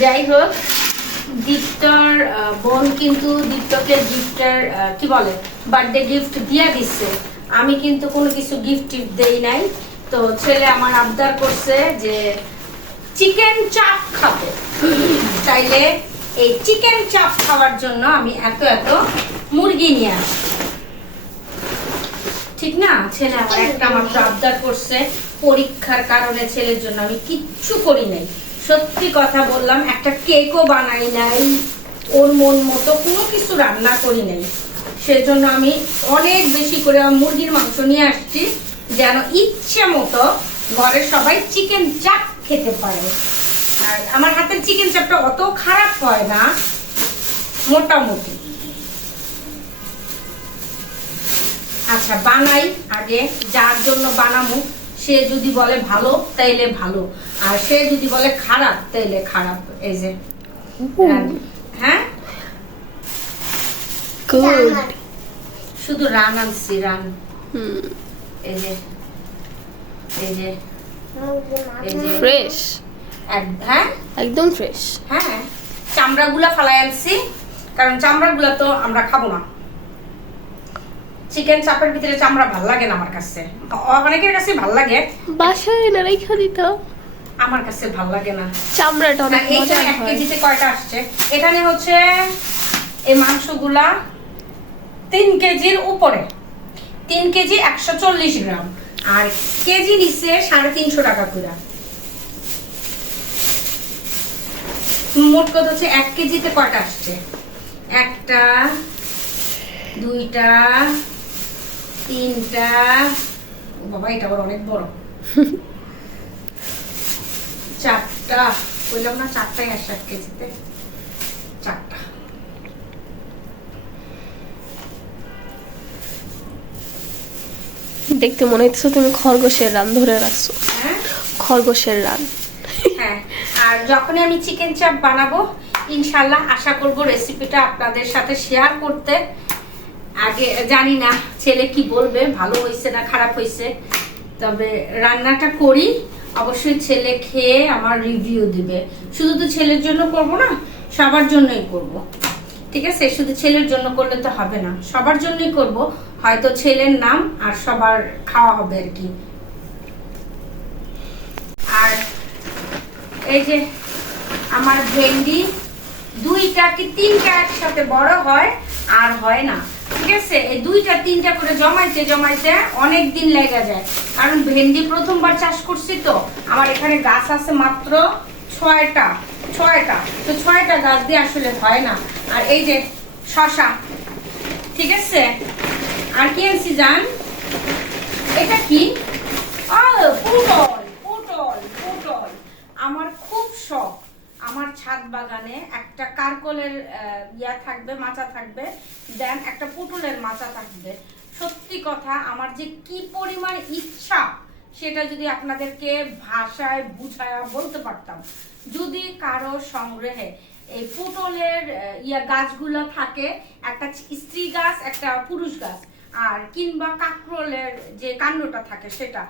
যাই হোক, দীপ্তর বোন কিন্তু দীপ্তকে গিফটের কি বলে বার্থডে গিফট দিয়ে দিচ্ছে। আমি কিন্তু কোনো কিছু গিফট দেই নাই। তো ছেলে আমার আবদার করছে যে চিকেন চাপ খাবে, চাইলে এই চিকেন চাপ খাওয়ার জন্য আমি এত এত মুরগি নিয়ে আসি। ঠিক না? ছেলে আমার একটা মাত্র আবদার করছে, পরীক্ষার কারণে ছেলের জন্য আমি কিচ্ছু করি নাই। সত্যি কথা বললাম, একটা কেকও বানাই নাই, ওর মন মতো কোনো কিছু রান্না করি নাই। সেজন্য আমি অনেক বেশি করে মুরগির মাংস নিয়ে আসছি, যেন ইচ্ছে মতো ঘরের সবাই চিকেন চাপ খেতে পারে। আর আমার হাতের চিকেন চাপটা অত খারাপ হয় না, মোটামুটি। আচ্ছা, বানাই আগে, যার জন্য বানাবো সে যদি বলে ভালো তাইলে ভালো, আর সে যদি বলে খারাপ তাইলে খারাপ। এই যে হ্যাঁ, শুধু রান আনছি, রান। এই যে এই যে ফ্রেশ, হ্যাঁ একদম ফ্রেশ। হ্যাঁ, চামড়াগুলা ফালাই আনছি, কারণ চামড়াগুলা তো আমরা খাবো না। চিকেন চাপের ভিতরে চামড়া ভাল লাগে না আমার কাছে, অনেকের কাছে ভাল লাগে, বাসায় না রেখে দিত, আমার কাছে ভাল লাগে না চামড়াটা অনেক মজা হয়। 1 কেজিতে কয়টা আসছে? এখানে হচ্ছে এই মাংসগুলা 3 কেজির উপরে, 3 কেজি 140 গ্রাম, আর কেজি নিচ্ছে 350 টাকা করে। মোট কথা হচ্ছে 1 কেজিতে কয়টা আসছে? 1টা 2টা 3টা, বাবা এটা আবার অনেক বড়, 4টা, বললাম না 4টাই আসে 1 কেজিতে, 4টা। দেখতে মনে হচ্ছে তুমি খরগোশের রান ধরে রাখছো। হ্যাঁ খরগোশের রান। হ্যাঁ, আর যখনই আমি চিকেন চাপ বানাবো ইনশাল্লাহ আশা করব রেসিপিটা আপনাদের সাথে শেয়ার করতে। আগে জানি না ছেলে কি বলবে, ভালো হয়েছে না খারাপ হয়েছে, তবে রান্নাটা করি, অবশ্যই ছেলে খেয়ে আমার রিভিউ দিবে। শুধু তো ছেলের জন্য করব না, সবার জন্যই করব। ঠিক আছে? শুধু ছেলের জন্য করলে তো হবে না, সবার জন্যই করব। হয়তো ছেলের নাম আর সবার খাওয়া হবে আর কি। আর এই যে আমার ভেন্ডি 2টা কি 3টা একসাথে বড় হয় আর হয় না। ঠিক আছে? এই 2টা 3টা করে জমাইতে জমাইতে অনেক দিন লেগে যায়, কারণ ভেন্ডি প্রথমবার চাষ করছি তো। আমার এখানে গাছ আছে মাত্র 6টা, তো 6টা গাছ দিয়ে আসলে হয় না। আর এই যে শসা, ঠিক আছে? আর কি আনছি জান? এটা কি? পটল। আমার খুব শখ আমার ছাদ বাগানে একটা কারকলের থাকবে, মাচা থাকবে, দেন একটা পটলের মাচা থাকবে। সত্যি কথা, আমার যে কি পরিমাণ ইচ্ছা সেটা যদি আপনাদেরকে ভাষায় বুঝায়া বলতে পারতাম। যদি কারো সংগ্রহে এই পটলের গাছগুলো থাকে, একটা স্ত্রী গাছ একটা পুরুষ গাছ, আর কিংবা কাকরোলের যে কাণ্ডটা থাকে, সেটা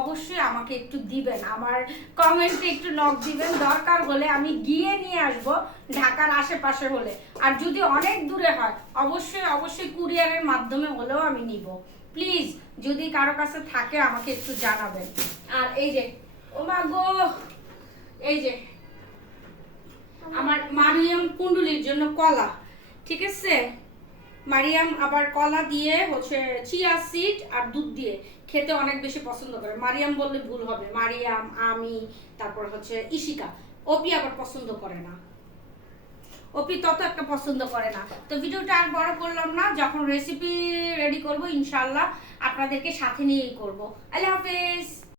অবশ্যই আমাকে একটু দিবেন, আমার কমেন্টে একটু নক দিবেন। দরকার হলে আমি গিয়ে নিয়ে আসব, ঢাকার আশেপাশে হলে। আর যদি অনেক দূরে হয় অবশ্যই কুরিয়ারের মাধ্যমে হলেও আমি নিব। প্লিজ যদি কারো কাছে থাকে আমাকে একটু জানাবেন। আর এই যে ও মা গো, এই যে আমার মারিয়াম কুণ্ডুলির জন্য কলা, ঠিক আছে? মারিয়াম আবার কলা দিয়ে হচ্ছে চিয়া সিড আর দুধ দিয়ে খেতে অনেক বেশি পছন্দ করে। মারিয়াম বললে ভুল হবে, মারিয়াম, আমি, তারপর হচ্ছে ইশিকা। অপি আবার পছন্দ করে না, অপি তত একটা পছন্দ করে না। তো ভিডিওটা আর বড় করলাম না, যখন রেসিপি রেডি করব ইনশাআল্লাহ আপনাদেরকে সাথে নিয়েই করব। আল্লাহ হাফেজ।